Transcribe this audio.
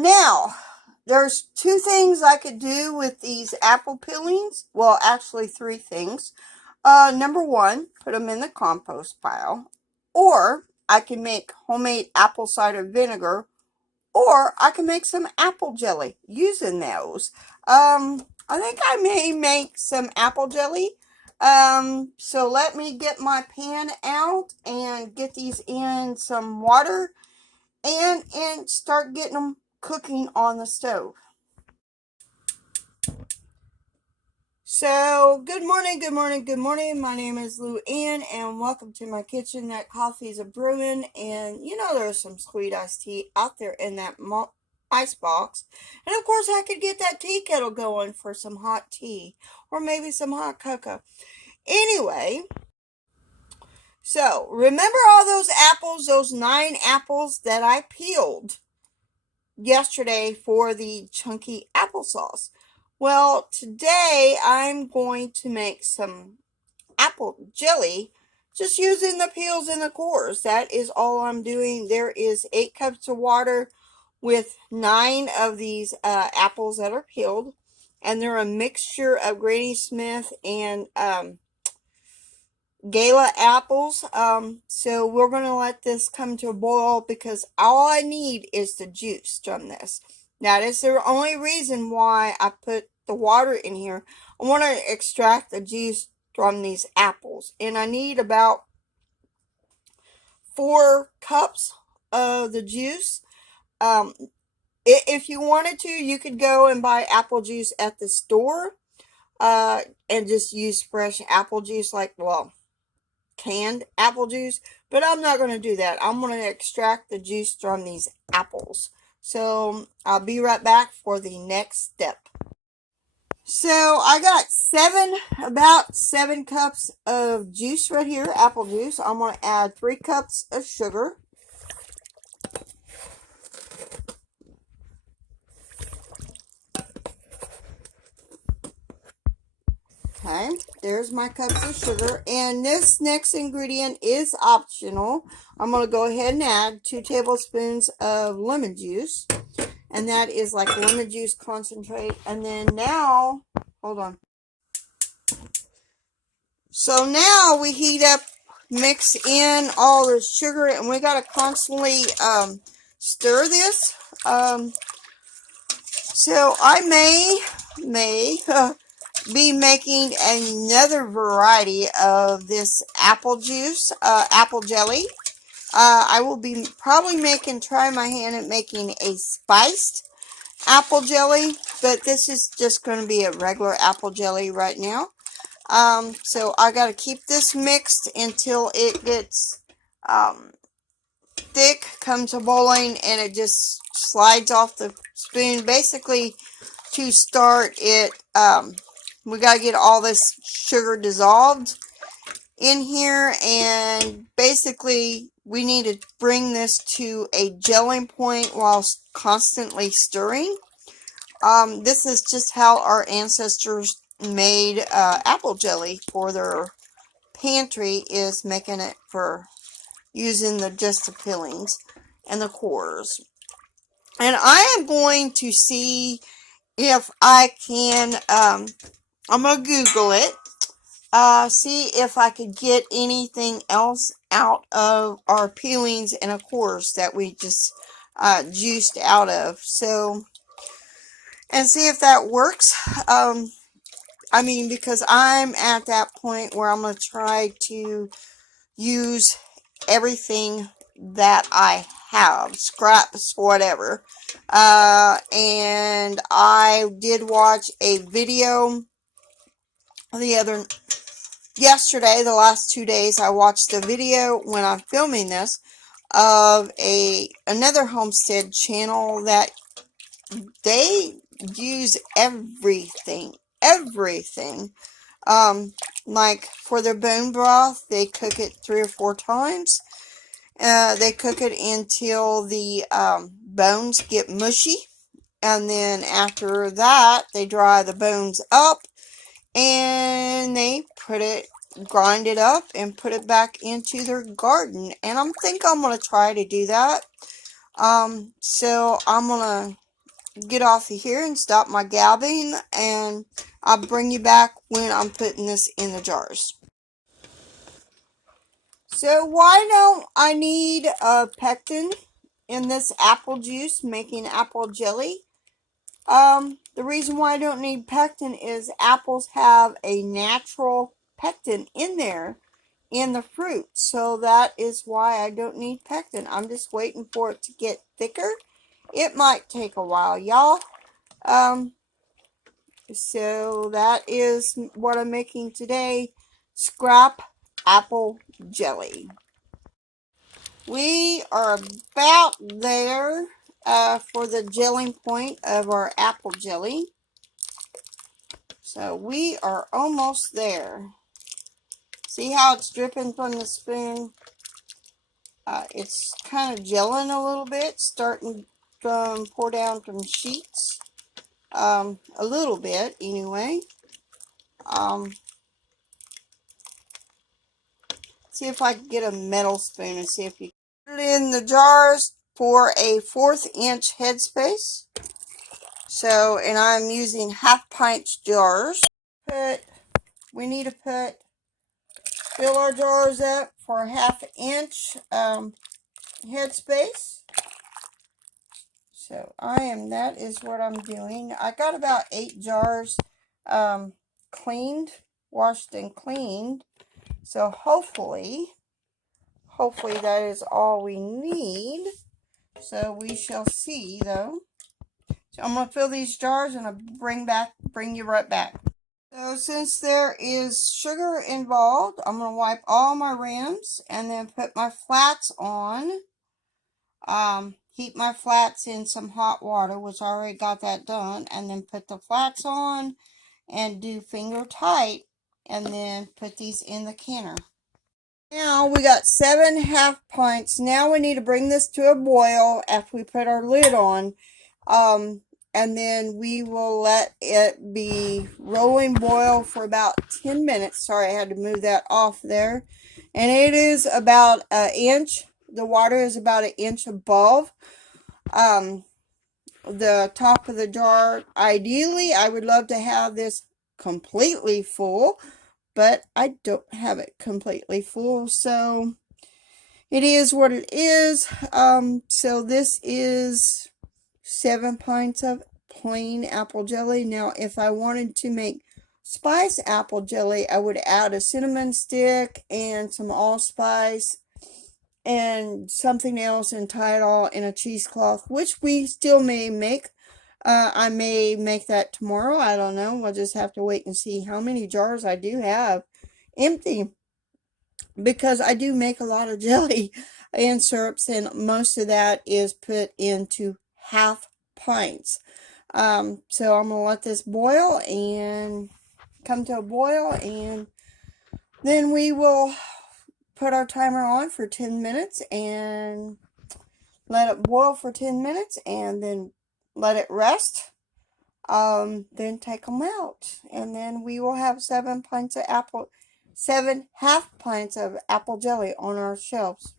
Now, there's two things I could do with these apple peelings. Well, actually three things. Number one, put them in the compost pile. Or I can make homemade apple cider vinegar. Or I can make some apple jelly using those. I think I may make some apple jelly. So let me get my pan out and get these in some water and start getting them cooking on the stove. So, good morning, good morning, good morning. My name is LouAnn, and welcome to my kitchen. That coffee's a brewing, and you know there's some sweet iced tea out there in that ice box. And of course, I could get that tea kettle going for some hot tea, or maybe some hot cocoa. Anyway, so remember all those apples, those 9 apples that I peeled yesterday for the chunky applesauce? Well, today I'm going to make some apple jelly just using the peels and the cores. That is all I'm doing. There is 8 cups of water with 9 of these apples that are peeled, and they're a mixture of Granny Smith and Gala apples. So we're going to let this come to a boil because all I need is the juice from this. That is the only reason why I put the water in here. I want to extract the juice from these apples, and I need about 4 cups of the juice. If you wanted to, you could go and buy apple juice at the store and just use fresh apple juice, like, well, canned apple juice, but I'm not going to do that. I'm going to extract the juice from these apples. So I'll be right back for the next step. So I got about 7 cups of juice right here, apple juice. I'm going to add 3 cups of sugar. Okay, there's my cups of sugar. And this next ingredient is optional. I'm going to go ahead and add 2 tablespoons of lemon juice. And that is like lemon juice concentrate. And then now, hold on. So now we heat up, mix in all the sugar, and we got to constantly stir this. So I may be making another variety of this apple juice, apple jelly. I will be probably try my hand at making a spiced apple jelly, but this is just going to be a regular apple jelly right now. So I got to keep this mixed until it gets thick, comes to boiling, and it just slides off the spoon. Basically, to start it, we got to get all this sugar dissolved in here, and basically we need to bring this to a gelling point while constantly stirring. This is just how our ancestors made apple jelly for their pantry, is making it for using just the peelings and the cores. And I am going to see if I can, I'm going to Google it, see if I could get anything else out of our peelings and of course that we just juiced out of. So, and see if that works. I mean, because I'm at that point where I'm going to try to use everything that I have, scraps, whatever. And I did watch a video yesterday, the last 2 days. I watched a video when I'm filming this of another homestead channel that they use everything. Like for their bone broth, they cook it 3 or 4 times. They cook it until the bones get mushy, and then after that they dry the bones up and they grind it up and put it back into their garden. And I think I'm going to try to do that. So I'm going to get off of here and stop my gabbing, and I'll bring you back when I'm putting this in the jars. So why don't I need a pectin in this apple juice making apple jelly? The reason why I don't need pectin is apples have a natural pectin in there in the fruit. So that is why I don't need pectin. I'm just waiting for it to get thicker. It might take a while, y'all. So that is what I'm making today. Scrap apple jelly. We are about there for the gelling point of our apple jelly. So we are almost there. See how it's dripping from the spoon? It's kind of gelling a little bit, starting to pour down from sheets. A little bit anyway. See if I can get a metal spoon and see if you put it in the jars for a 1/4 inch headspace. So, and I'm using 1/2 pint jars. We need to fill our jars up for 1/2 inch headspace. So that is what I'm doing. I got about 8 jars cleaned, washed and cleaned. So hopefully that is all we need. So we shall see though. So I'm going to fill these jars and I'll bring you right back. So since there is sugar involved, I'm going to wipe all my rims and then put my flats on. Heat my flats in some hot water, which I already got that done, and then put the flats on and do finger tight, and then put these in the canner. Now we got 7 pints. Now we need to bring this to a boil after we put our lid on. And then we will let it be rolling boil for about 10 minutes. Sorry, I had to move that off there. And it is about an inch. The water is about an inch above the top of the jar. Ideally, I would love to have this completely full, but I don't have it completely full, so it is what it is. So this is 7 pints of plain apple jelly. Now, if I wanted to make spice apple jelly, I would add a cinnamon stick and some allspice and something else and tie it all in a cheesecloth, which we still may make. I may make that tomorrow. I don't know. We'll just have to wait and see how many jars I do have empty, because I do make a lot of jelly and syrups, and most of that is put into 1/2 pints. So I'm going to let this boil and come to a boil, and then we will put our timer on for 10 minutes and let it boil for 10 minutes and then let it rest. Then take them out, and then we will have 7 1/2 pints of apple jelly on our shelves.